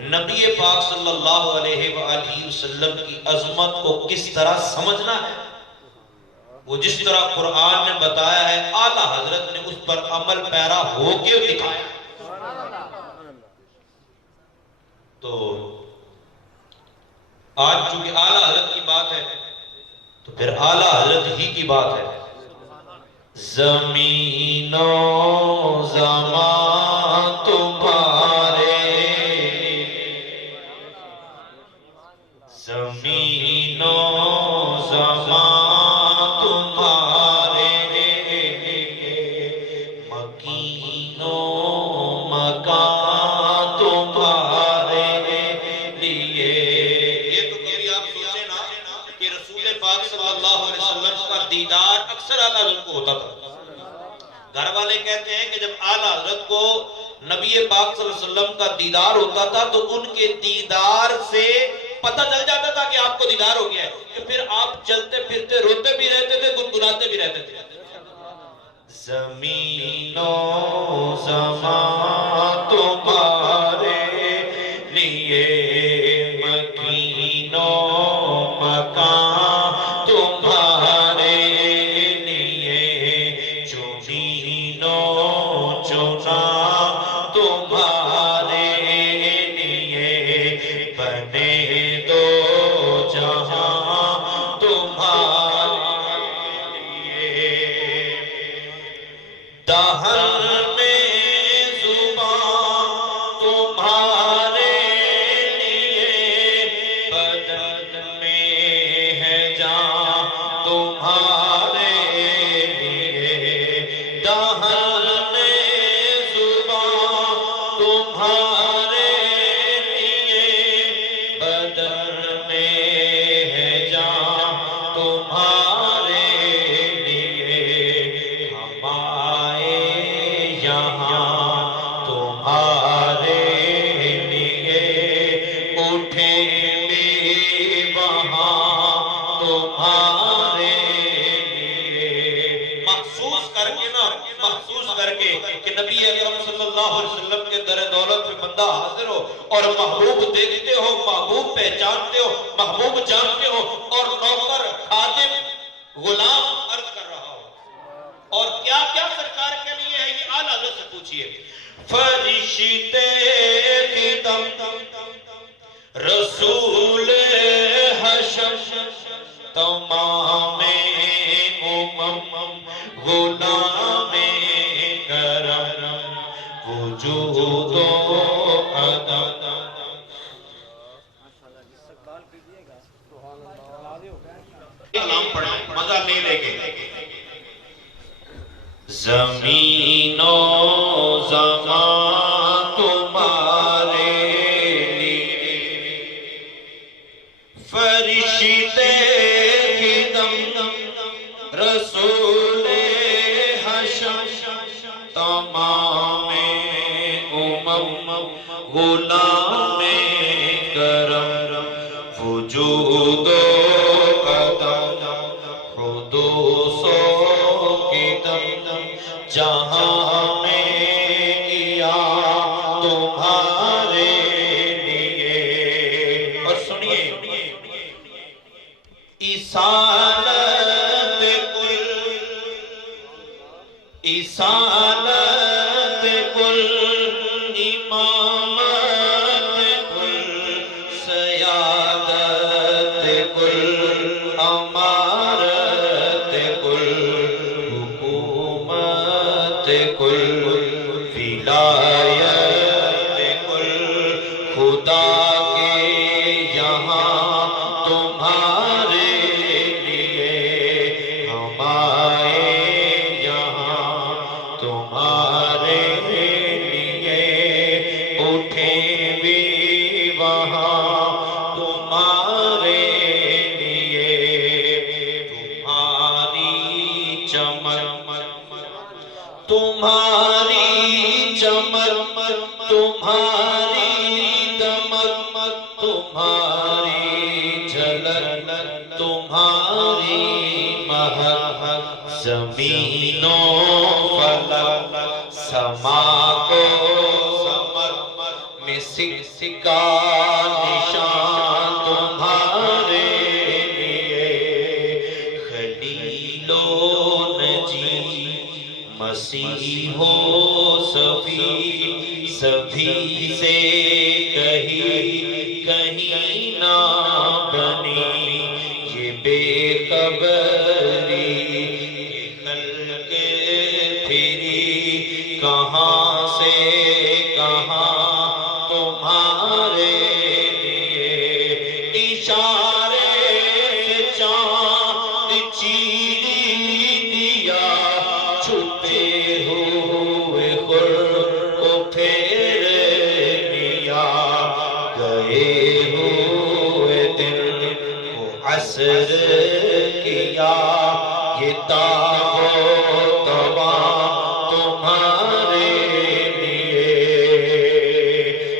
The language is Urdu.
نبی پاک صلی اللہ علیہ وآلہ وسلم کی عظمت کو کس طرح سمجھنا ہے، وہ جس طرح قرآن نے بتایا ہے اعلیٰ حضرت نے اس پر عمل پیرا ہو کے دکھایا۔ تو آج چونکہ اعلیٰ حضرت کی بات ہے تو پھر اعلیٰ حضرت ہی کی بات ہے۔ زمین و زمان تمہارے، زمین و زمان تمہارے، مکین و مکان تمہارے لیے۔ یہ تو کبھی آپ سوچیں نا کہ رسول پاک صلی اللہ علیہ وسلم کا دیدار اکثر اعلیٰ حضرت کو ہوتا تھا۔ گھر والے کہتے ہیں کہ جب اعلیٰ حضرت کو نبی پاک صلی اللہ علیہ وسلم کا دیدار ہوتا تھا تو ان کے دیدار سے پتہ چل جاتا تھا کہ آپ کو دیدار ہو گیا ہے، کہ پھر آپ چلتے پھرتے روتے بھی رہتے تھے، گنگناتے بھی رہتے تھے۔ زمین و زمان تمہارے لیے، مکین و مکان تمہارے لیے، چنین و چنا تمہارے لیے، بنے دو جہاں تمہارے لیے، دہن میں زبان تمہارے لیے، بدن میں ہے جان تمہارے لیے، دہن میں زبان تمہارے لیے، بدن میں ہے جان تمہارے لیے، ہم آئے یہاں تمہارے لیے، اٹھیں بھی وہاں تمہارے لیے۔ محسوس کر کے نا، محسوس کر کے کہ نبی اکرم صلی اللہ علیہ وسلم کے در دولت میں بندہ حاضر ہو اور محبوب دیکھتے ہو، محبوب پہچانتے ہو، محبوب جانتے ہو، اور نوکر خادم غلام عرض کر رہا ہو، اور کیا کیا سرکار کے لیے ہے یہ اعلیٰ حضرت سے پوچھئے۔ فرشتے خدم رسول حشر، تمام امم غلام کرم، وجود و عدم۔ کلام پڑھیں، مزہ لے لے کے۔ زمین و زمان تمہارے لیے، فرشتے خدم رسول حشر، تمام امم غلام کرم، وجود و عدم، حدوث و قدم، جہاں میں کیا تمہارے لیے۔ اور سنیے، اصالت کل، اصالت کل، امامت کل، سیادت کل، امارت کل، حکومت کل، ولایت کل، خدا کے یہاں تمہارے لیے، ہم آئے یہاں تمہارے لیے، اٹھیں بھی وہاں تمہارے لیے، تمہاری چمک، تمہاری چمک، تمہاری دمک، تمہاری جھلک، تمہاری مہک، زمین و فلک، سما کو سمر، سکا نشان تمہارے لیے خلیل و نجی مسیح ہو صفی سبھی سے کہیں نہ بنی یہ بے خبری خلق پھری کہاں سے کہاں تمہارے لیے اشارے سے چاند چیر دیا چھپے ہوئے خور کو پھیر لیا گئے ہوئے دن کو عصر کیا یہ